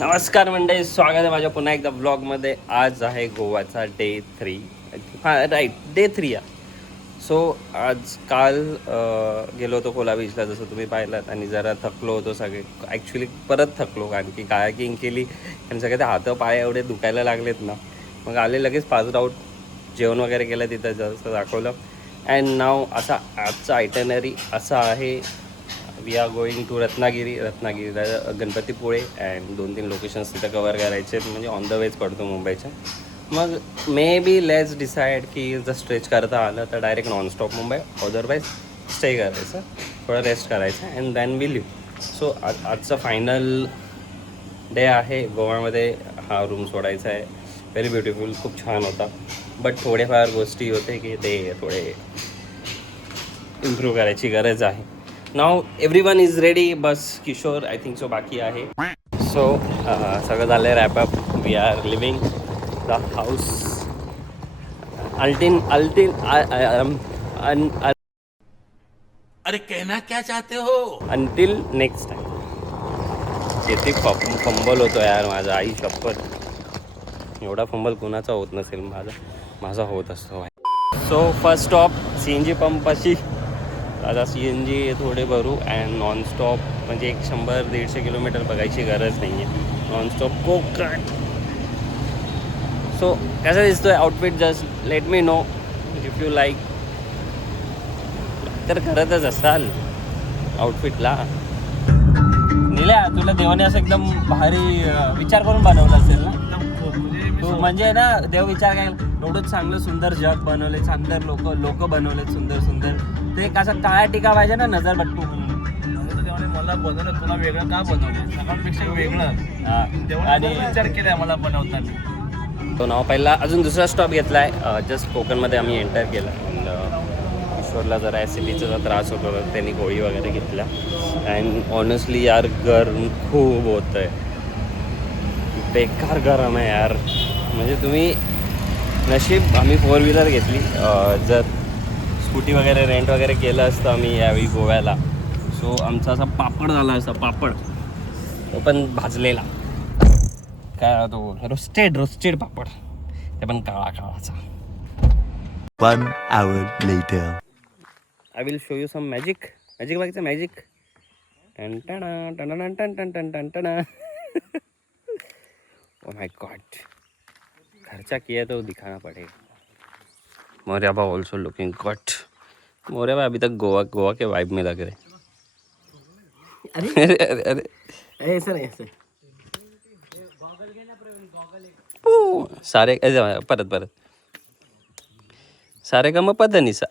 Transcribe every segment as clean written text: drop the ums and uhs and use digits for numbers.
नमस्कार मंडळी, स्वागत आहे माझ्या पुन्हा एकदा ब्लॉगमध्ये. आज आहे गोवाचा डे 3. हां राईट, डे 3 या. सो काल गेलो होतो कोला बीचला, जसं तुम्ही पाहिलात, आणि जरा थकलो होतो सगळे. ॲक्च्युली परत थकलो, कारण की कायाकिंग केली आणि सगळे ते हातं पाय एवढे दुखायला लागलेत ना. मग आले लगेच पास आऊट, जेवण वगैरे केलं तिथं, जसं दाखवलं. अँड नाव असा आजचा आयटनरी असा आहे. वी आर गोईंग टू रत्नागिरीला गणपतीपुळे अँड 2-3 लोकेशन्स तिथं कवर करायचे आहेत. म्हणजे ऑन द वेच पडतो मुंबईच्या. मग मे बी लेट्स डिसाईड की जर स्ट्रेच करता आलं तर direct nonstop Mumbai, otherwise stay करायचं, थोडं रेस्ट करायचं and then will you. So आजचं फायनल डे आहे गोव्यामध्ये. हा रूम सोडायचा आहे. व्हेरी ब्युटिफुल, खूप छान होता. बट थोडेफार गोष्टी होते की ते थोडे इम्प्रूव्ह करायची गरज आहे. नाव एव्हरीवन इज रेडी, बस किशोर आय थिंक सो बाकी आहे. सो सगळं झालं आहे wrap up. We are leaving the house अल्टिन अरे कहना क्या चाहते हो? Until next time. किती फंबल होतो यार माझा, आई शपथ. एवढा फंबल कुणाचा होत नसेल, माझा होत असतो. So first stop CNG पंपाशी. आता CNG थोडे भरू अँड नॉनस्टॉप, म्हणजे 100-150 किलोमीटर बघायची गरज नाही आहे. नॉनस्टॉप कोकण. सो कसा दिसतोय outfit, just let me know if you like. तर करतच असाल आउटफिटला. निल्या, तुला देवाने असं एकदम भारी विचार करून बनवलं असेल ना. तू म्हणजे ना, देव विचार काय, एवढंच चांगलं सुंदर जग बनवले, सुंदर लोक बनवले, सुंदर. ते कसं काळा टिका पाहिजे ना, नजर बट्टू म्हणून. मला बनवलं, तुला वेगळं का बनवलं, सगळ्यांपेक्षा वेगळं. आणि विचार केलाय मला बनवताना. तो नाव पहिला, अजून दुसरा स्टॉप घेतला आहे. जस्ट कोकणमध्ये आम्ही एंटर केला. किशोरला जरा ॲसिडिटीचा त्रास होतो, तर त्यांनी गोळी वगैरे घेतल्या. अँड ऑनेस्टली यार, गरम खूप होतं आहे, बेकार गरम आहे यार. म्हणजे तुम्ही नशीब आम्ही 4 व्हीलर घेतली. जर स्कूटी वगैरे रेंट वगैरे केलं असतं आम्ही यावेळी गोव्याला, सो आमचा असा पापड झाला असता, पापड. तो पण भाजलेला, काय तो रोस्टेड पापड, ते पण काळाचा. 1 hour later. I will show you some magic बघायचं, मॅजिक. टन. ओ माय गॉड, खर्चा किया तो दिखाना पड़ेगा. मोरियाबा ऑल्सो लुकिंग गॉड. मोरियाबा अभी तक गोवा के वाइब में लग रहे. अरे ऐसे सारे परत सारे का मग पद्धनीसा.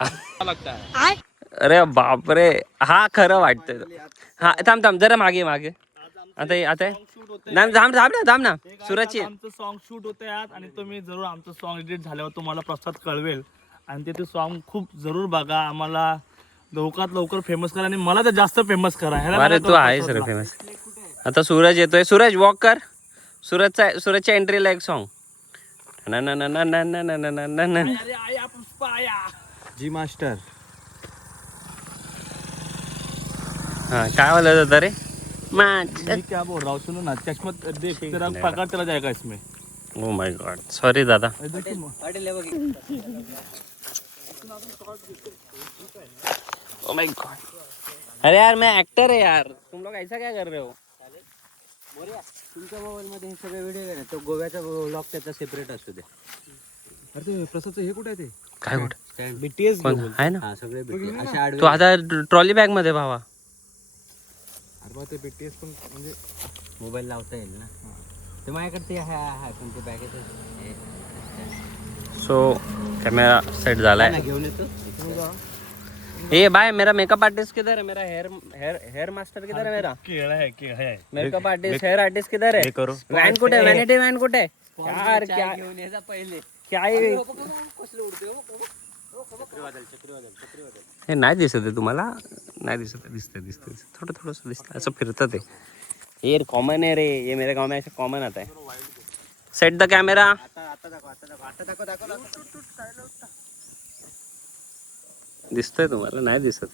अरे बापरे, हा खरं वाटतं. हा थांब जरा मागे. आता थांब ना. सुरजची आमचं सॉन्ग शूट होतं यात, आणि तुम्ही जरूर आमचं सॉन्ग एडिट झाल्यावर तुम्हाला प्रसाद कळवेल, आणि ते सॉन्ग खूप जरूर बघा. आम्हाला लवकर फेमस करा, आणि मला तर जास्त फेमस करा. अरे तू आहे सर फेमस. आता सूरज येतोय. सूरज वॉक कर. सूरजच्या एंट्रीला एक सॉन्ग. जी मास्टर. हा, काय बोलत होता रे? मैं क्या बोल रहा हूँ, सुनो ना. चश्मा देख, तेरा पकड़ चला जाएगा इसमें. ओ माय गॉड, सॉरी दादा. ओ माय गॉड. अरे यार, मैं एक्टर है यार, तुम लोग ऐसा क्या कर रहे हो? तुमच्या मोबाईल मध्ये हे सगळे व्हिडिओ आहे ना, तो गोव्याचा व्लॉग त्याचा सेपरेट असतो ते. अरे ते प्रसादचं हे कुठे आहे ते? काय कुठे BTS आहे ना? हा सगळे असे आडवे. तू आता ट्रॉली बॅग मध्ये भावा. अरे बा, ते BTS पण म्हणजे मोबाईल लावता येईल ना. ते माझ्याकडे ते आहे पण ते बॅगेत सो कॅमेरा सेट झालाय. घेऊन येतो. ए बाय, मेरा मेकअप आर्टिस्ट किधर है? मेरा हेयर मास्टर किधर है? मेरा केळ आहे. मेकअप आर्टिस्ट, हेयर आर्टिस्ट किधर है? वॅन कुठे? वॅनिटी वॅन कुठे? यार क्या घेऊन यायचा पहिले. क्या आहे? हे नाही दिसत आहे तुम्हाला? नाही दिसत. दिसतंय थोडंसं दिसतं, असं फिरतं ते. ये कॉमन है रे, ये मेरे गाँव में ऐसे कॉमन आता है. Set the camera. आता दाखव. दिसतंय तुम्हाला? नाही दिसत.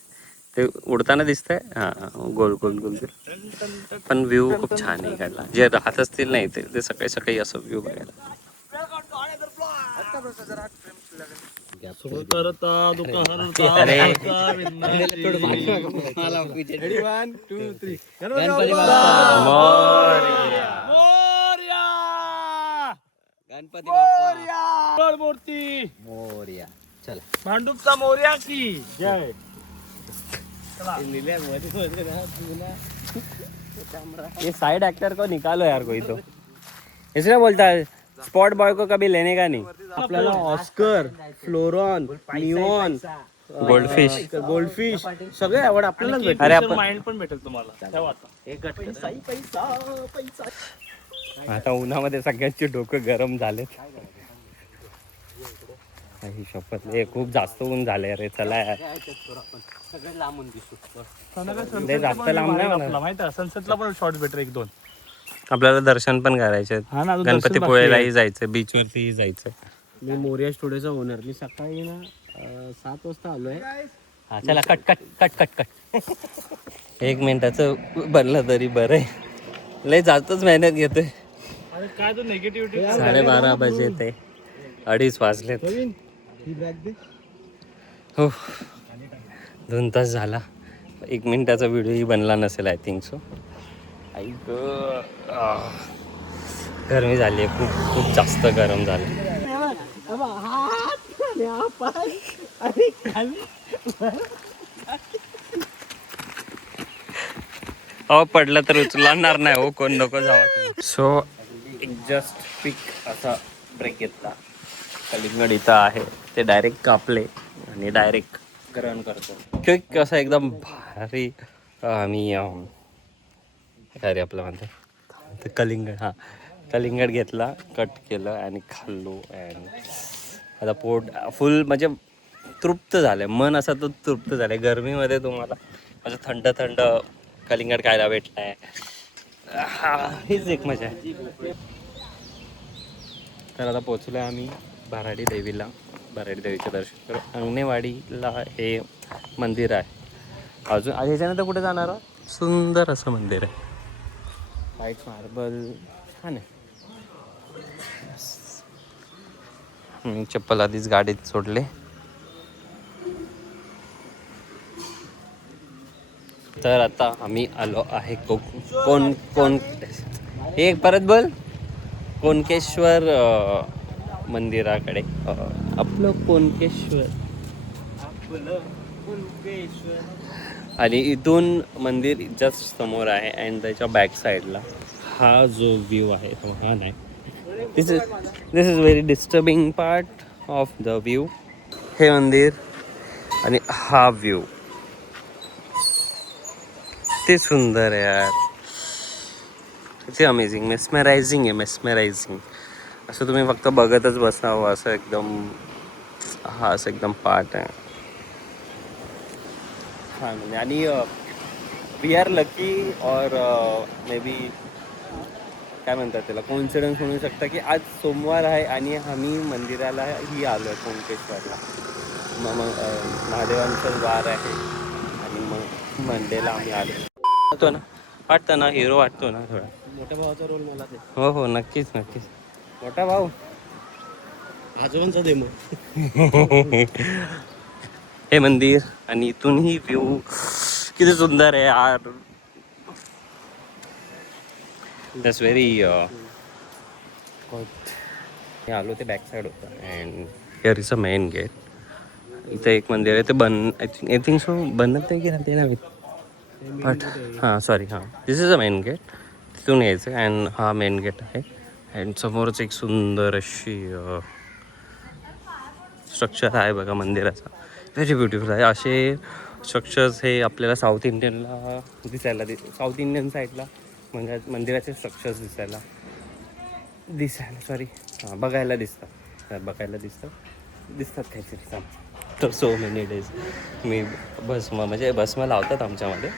ते उडताना दिसतंय हा गोल गोल गोल गोल. पण व्ह्यू खूप छान आहे इकडला. जे राहत असतील नाही ते सकाळी सकाळी असं व्ह्यू बघायला. सुरू करता दुका हरता अरे. हरता विघ्नाची. गणपती बाप्पा मोरया. मोरया गणपती बाप्पा मंगळ मूर्ती मोरया. चला भांडूपचा मोरया की जय. ये साइड एक्टर को निकालो यार कोई तो. इसलिए बोलता है स्पॉट बॉय को कभी लेने का नहीं. आपल्याला ऑस्कर, फ्लोरॉन, निऑन, गोल्डफिश. गोल्डफिश सगळे अवॉर्ड आपल्यालाच भेटले. अरे आपण माइंड पण भेटेल तुम्हाला ठेवा आता. आता उन्हामध्ये सगळ्यांचे डोकं गरम झालेत. काही शपथ हे खूप जास्त ऊन झाले रे. चला यार सगळे लांबून दिसू. लय जास्त लांब नाही म्हणा. माहिती आहे सनसेटला पण शॉर्ट भेटेल 1-2. आपल्याला दर्शन पण करायचे. हा ना, अजून दर्शन गणपतीपुळेलाही जायचं, बीच वरतीही जायचं. मी मोरिया स्टुडिओचा ओनर. मी सकाळी ना 7 वाजता आलोय. हा चला cut cut cut cut cut. 1 मिनिटाचं बनलं तरी बरं आहे. लय जास्तच मेहनत घेतोय. अरे काय तो निगेटिव्हिटी 12:30 वाजले ते 2:30 वाजलेत. हो 2 तास झाला. 1 मिनिटाचा व्हिडिओही बनला नसेल आय थिंक सो. ऐक गरमी झाली आहे खूप खूप जास्त गरम झालं. अहो पडलं तर उचलणार नाही हो कोण. नको जावा तुम्ही. सो एक जस्ट पिक असा ब्रेक घेतला. कलिंगड इथं आहे ते डायरेक्ट कापले आणि डायरेक्ट ग्रहण करतो. क्विक असं एकदम भारी. आम्ही अरे आपलं म्हणतो कलिंगड. हां कलिंगड घेतला, कट केलं आणि खाल्लो. अँड आता पोट फुल म्हणजे तृप्त झालं. मन असं तो तृप्त झालं. गरमीमध्ये तुम्हाला असं थंड थंड कलिंगड खायला भेटलं आहे. हा हीच एक मजा आहे. तर आता पोचलो आहे आम्ही बाराडी देवीला. बाराडी देवीचं दर्शन करू. अंगणेवाडीला हे मंदिर आहे. अजून ह्याच्यानंतर कुठे जाणार आहोत? सुंदर असं मंदिर आहे. व्हाईट मार्बल छान आहे. मी चप्पल आधीच गाडीत सोडले. तर आता आम्ही आलो आहे कोण एक परत बोल कोणकेश्वर मंदिराकडे. आपलं कोणकेश्वर. आणि इथून मंदिर जस्ट समोर आहे. अँड त्याच्या बॅक साईडला हा जो व्ह्यू आहे तो हा नाही. This is very disturbing part of the view. हे मंदिर आणि हा व्ह्यू ते सुंदर आहे यार. किती अमेझिंग. मेस्मरायझिंग आहे. मेस्मरायझिंग. असं तुम्ही फक्त बघतच बसावं असं एकदम. हा असं एकदम पार्ट आहे. हां म्हणजे आणि वी आर लकी और मे बी काय म्हणतात त्याला कोइन्सिडन्स म्हणू शकता की आज सोमवार आहे आणि आम्ही मंदिराला ही आलो आहे कोणकेश्वरला. मग महादेवांचं वार आहे आणि मग मंडेला आम्ही आलो. वाटतो ना वाटतं ना हिरो वाटतो ना थोडा. मोठ्या भावाचा रोल मला दे. हो हो नक्कीच नक्कीच. मोठा भाऊ आजोबांचा दे मग. हे मंदिर आणि इथूनही व्ह्यू किती सुंदर आहे यार. दॅट्स व्हेरी हे आलो ते बॅक साईड होतं. And here is a main gate. इथं एक मंदिर आहे ते आय थिंक सो बनत आहे की नाही ते नाही बट हां सॉरी हां दिस इज अ मेन गेट. तिथून यायचं अँड हा मेन गेट आहे. अँड समोरच एक सुंदर अशी स्ट्रक्चर आहे बघा मंदिराचा. व्हेरी ब्युटिफुल आहे. असे स्ट्रक्चर्स हे आपल्याला साऊथ इंडियनला साऊथ इंडियन साईडला म्हणजे मंदिराचे स्ट्रक्चर्स बघायला दिसतात काहीतरी. तर सो मेनी डेज मी भस्म लावतात आमच्यामध्ये.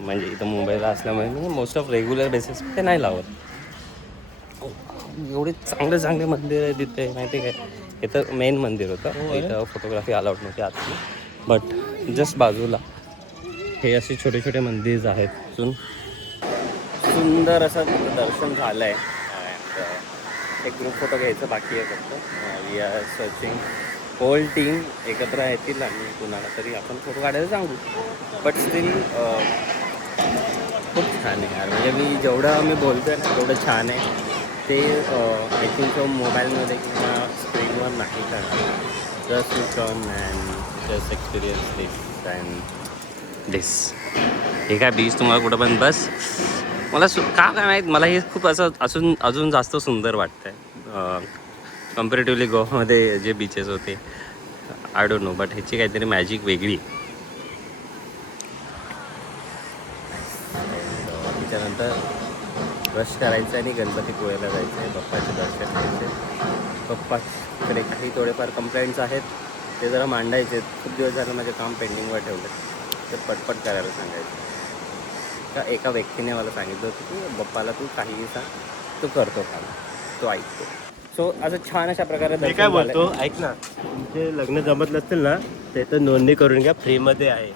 म्हणजे इथं मुंबईला असल्यामुळे मी मोस्ट ऑफ रेग्युलर बेसिस ते नाही लावत. एवढे चांगले चांगले मंदिर आहे तिथे माहिती आहे काय. इथं मेन मंदिर होतं. इथं फोटोग्राफी अलाउड नव्हती आतली. बट जस्ट बाजूला हे असे छोटे छोटे मंदिर आहेत. सुंदर असं दर्शन झालं आहे. एक ग्रुप फोटो घ्यायचं बाकी आहे फक्त. We are searching whole team एकत्र येतील आणि कुणाला तरी आपण फोटो काढायला सांगू. बट स्टील खूप छान आहे यार. म्हणजे मी जेवढं बोलतो आहे ना तेवढं छान आहे ते. आय थिंक मोबाईलमध्ये किंवा स्क्रीनवर नाही करणार. Just you come and just experience this and this. हे काय बीच तुम्हाला कुठं पण बस. मला काय माहीत, मला हे खूप असं अजून जास्त सुंदर वाटतं आहे कम्पॅरेटिव्हली गोवामध्ये जे बीचेस होते. आय डोंट नो, बट ह्याची काहीतरी मॅजिक वेगळी. त्याच्यानंतर ब्रश करायचं आणि गणपतीपुळेला जायचं आहे. बाप्पाचे दर्शन घ्यायचे. बाप्पाकडे काही थोडेफार कंप्लेंट्स आहेत ते जरा मांडायचे. खूप दिवस झालं माझे काम पेंडिंगवर ठेवलं ते पटपट करायला सांगायचं. का एका व्यक्तीने मला सांगितलं होतं की बाप्पाला तू काहीही सांग, तो करतो काम, तो ऐकतो. सो असं छान अशा प्रकारे मी काय बोलतो, ऐक ना, तुमचे लग्न जमत नसतील ना ते तर नोंदणी करून घ्या, फ्रीमध्ये आहे.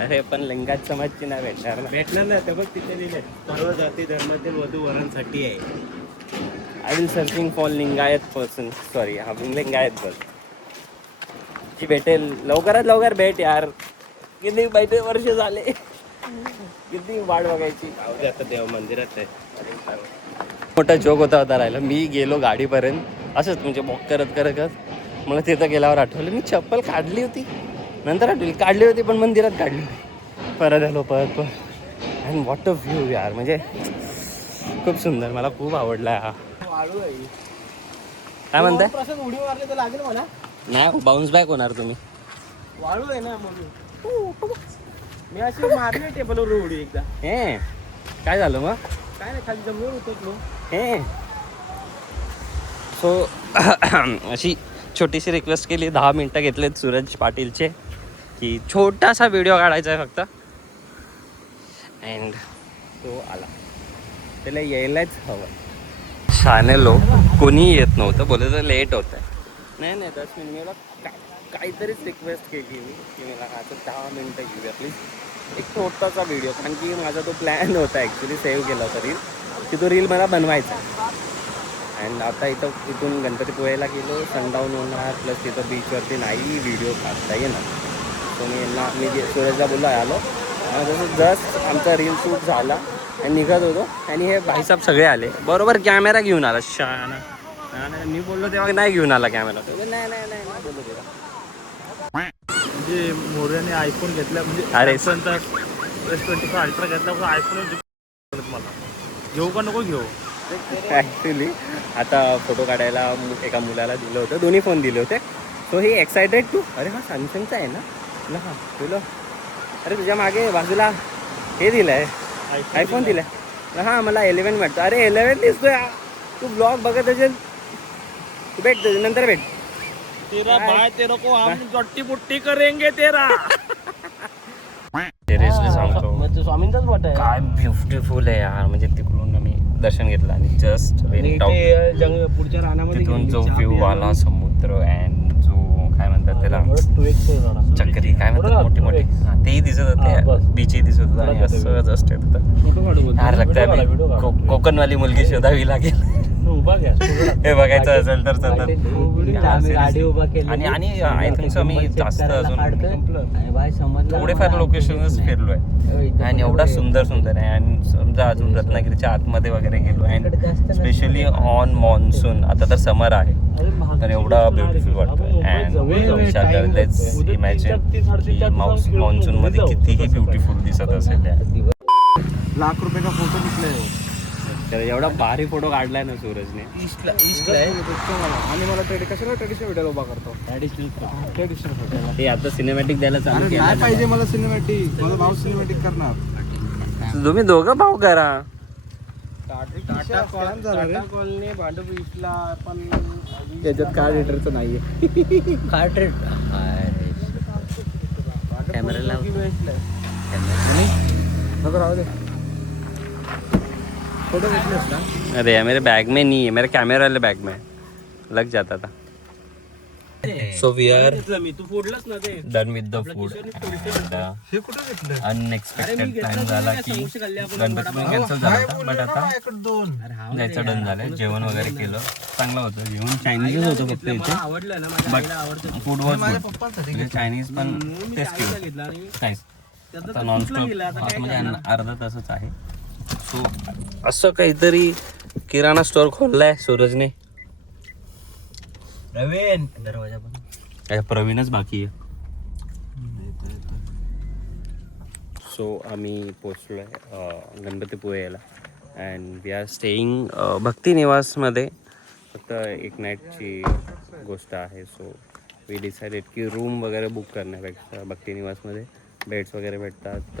अरे पण लिंगायत समाजची नाही भेटणार ना. भेटणार नाही तर बघ तिथे लिहिले सर्व जाती धर्मातील वधू वरांसाठी आहे. I will searching for Lingayat person. Sorry, हा लिंगायत पर्सन की भेटेल लवकरात लवकर भेट यार. किती बैठे वर्ष झाले, किती वाट बघायची. आता देव मंदिरात आहे. मोठा जोक होता राहिला. मी गेलो गाडीपर्यंत असंच म्हणजे वॉक करत करत मला तिथं गेल्यावर आठवलं मी चप्पल काढली होती. नंतर आठवली काढली होती पण मंदिरात काढली होती. परत आलो परत अँड व्हॉट अ व्ह्यू यार. म्हणजे खूप सुंदर, मला खूप आवडला हा. वाळू आहे. काय म्हणताय? प्रसाद उडी मारले तर लागेल मला. नाही, बाउन्स बॅक होणार तुम्ही. वाळू आहे ना म्हणून मी अशी मारली टेबलवर उडी एकदा. हे काय झालं मग? काय नाही, खाली जमिनीवर उतरलो. हे सो अशी छोटीशी रिक्वेस्ट केली. 10 मिनटं घेतलेत सूरज पाटीलचे की छोटासा व्हिडिओ काढायचा आहे फक्त. अँड तो आला, त्याला यायलाच हवं. शाने लोक कोणी येत नव्हतं, बोलायचं लेट होत आहे. नाही 10 मिनिट. मला काहीतरीच रिक्वेस्ट केली मी की मला आता 10 मिनटं घेऊया प्लीज, एक छोटासा व्हिडिओ. कारण की माझा तो प्लॅन होता ॲक्च्युली, सेव्ह केला होता रील, की तो रील मला बनवायचा. अँड आता इथून गणपतीपुळेला गेलो, सनडाऊन होणार, प्लस तिथं बीचवरती नाही व्हिडिओ काढता येणार. सो मी सूरजला बोललो आलो. जसं जस्ट आमचा रील शूट झाला आणि निघत होतो आणि हे भाईसाहेब सगळे आले. बरोबर कॅमेरा घेऊन आला शाना. मी बोललो तेव्हा नाही घेऊन आला कॅमेरा. नाही बोललो तेव्हा. म्हणजे मोर्याने आयफोन घेतला, म्हणजे अरे S25 अल्ट्रा घेतला, आयफोन मला घेऊ का नको घेऊ. ॲक्च्युली आता फोटो काढायला एका मुलाला दिलं होतं, दोन्ही फोन दिले होते. सो ही एक्सायटेड टू, अरे हा सॅमसंगचा आहे ना. हां तुला, अरे तुझ्या मागे बाजूला हे दिलं आहे, आयफोन दिला आहे. हां मला 11 वाटतं. अरे 11 दिसतोय, तू ब्लॉग बघत असेल, तू भेट नंतर भेट. तेरा भाई तेरे को हम जट्टी पुट्टी करेंगे तेरा. सिरियसली सांगतो, मग स्वामींचाच मठ आहे. काय ब्युटिफुल आहे यार. म्हणजे तिकडून आम्ही दर्शन घेतलं आणि जस्ट वेरी टॉप पुढच्या रानामध्ये तिथून जो व्ह्यू आला समुद्र अँड जो काय म्हणतात त्याला चक्री काय म्हणतात मोठी मोठी, तेही दिसत होते, बीचही दिसत होतं. आणि असं जस्ट येत होतं. यार लागतं कोकणवाली मुलगी शोधावी लागेल हे बघायचं असेल तर सतत. गाडी उभा केली आणि आय थिंक मी जास्त अजून थोडेफार लोकेशनच फिरलोय आणि एवढा सुंदर आहे. आणि समजा अजून रत्नागिरीच्या आतमध्ये वगैरे गेलो अँड स्पेशली ऑन मॉन्सून, आता तर समर आहे तर एवढा ब्युटिफुल वाटतोय. अँड विचार कर, लेट्स इमॅजिन की मॉन्सून मध्ये कितीही ब्युटिफुल दिसत असेल. लाख रुपये का फोटो निघलाय. तर एवढा भारी फोटो काढलाय ना सूरजने. आणि मला कशाला ट्रेडिशनल व्हिडिओ उभा करतो. ट्रेडिशनल फोटो हे आता सिनेमॅटिक द्यायला चालू केलं पाहिजे मला सिनेमॅटिक. मला भाऊ सिनेमॅटिक करणार. तुम्ही दोघं भाऊ करा. टाटा कॉलनी भांडुपला पण त्याच्यात कार्ड रेटरचं नाहीये. कार्ड रेट कॅमेरा लाव. नको राहू दे. फोटो घेतलेस ना. अरे मेरे बैग में नहीं है, मेरे कैमरा वाले बैग में लग जाता था. सो वी आर मी तू फोडलंच ना ते done with the food. Unexpected time झाला की गणपती कॅन्सल झाला होता, बट आता जायचं डन झालंय. जेवण वगैरे केलं, चांगलं होतं जेवण. चायनीज होतं फक्त इथे, आवडलं ना माझ्या आईला आवडतं. Food was good. म्हणजे चायनीज पण टेस्टी होतं. नाईस. आता नॉनस्टॉप आतमध्ये अर्धा तासच आहे. सो असं काहीतरी किराणा स्टोअर खोललाय सूरजने. प्रवीण दरवाजा पण प्रवीणच बाकी आहे. सो आम्ही पोचलो आहे गणपतीपुळे याला अँड वी आर स्टेईंग भक्ती निवासमध्ये. फक्त एक नाईटची गोष्ट आहे. सो वी डिसाइडेड की रूम वगैरे बुक करण्यापेक्षा भक्ती निवासमध्ये बेड्स वगैरे भेटतात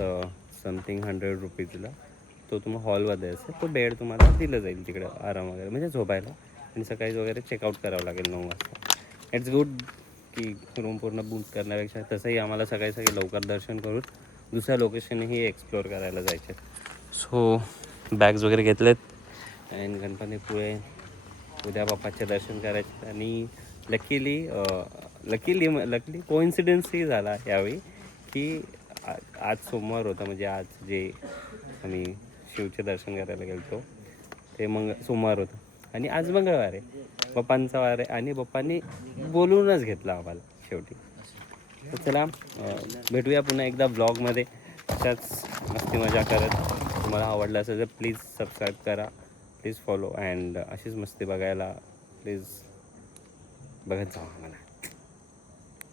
समथिंग 100 रुपीजला. तो तुम्हाला हॉलमध्ये असेल, तो बेड तुम्हाला दिलं जाईल तिकडे आराम वगैरे म्हणजे झोपायला. आणि सकाळी वगैरे चेकआउट करावं लागेल 9 वाजता. इट्स गुड की रूम पूर्ण बुक करण्यापेक्षा. तसंही आम्हाला सकाळी लवकर दर्शन करून दुसऱ्या लोकेशनही एक्सप्लोअर करायला जायचे. सो बॅग्स वगैरे घेतलेत अँड गणपतीपुळे उद्या बाप्पाचे दर्शन करायचे. आणि लकीली कोइन्सिडन्सही झाला यावेळी की आज सोमवार होता. म्हणजे आज जे आम्ही शिवचे दर्शन करायला गेलो ते सोमवार होतं आणि आज मंगळवार आहे, बाप्पांचा वार आहे. आणि बाप्पांनी बोलूनच घेतला आम्हाला शेवटी. तर चला भेटूया पुन्हा एकदा ब्लॉगमध्ये अशाच मस्ती मजा करत. तुम्हाला आवडलं असेल तर प्लीज सबस्क्राईब करा, प्लीज फॉलो अँड अशीच मस्ती बघायला प्लीज बघत जावा आम्हाला.